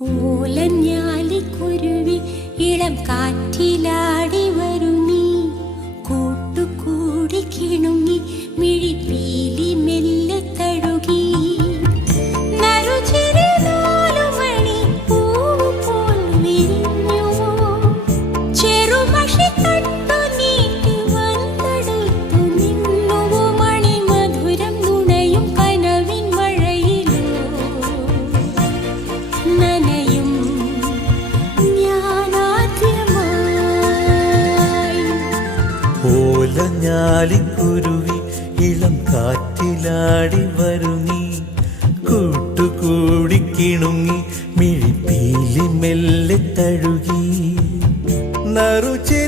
ഓലഞ്ഞാലിക്കുരുവി ഇളം കാറ്റിലാടി വരും നീ, കൂട്ടുകൂടി കിണുങ്ങി മിഴിപ്പീലി മെല്ലെ തഴുകി. നറുചിരി നാലുമണി പൂവ് പോൽ വിരിഞ്ഞുവോ, ചെറുമഷി തട്ടു നീട്ടി വന്നെടുത്തു നിന്നുവോ, മണിമധുരം നുണയും കനവിൻ മഴയിലോ നനയും ഓലഞ്ഞാലിക്കുരുവി ഇളം കാറ്റിലാടി വരുന്നീ, കൂട്ടുകൂടി കിണുങ്ങി മിഴിപ്പീലി മെല്ലെ തഴുകി. നറുചി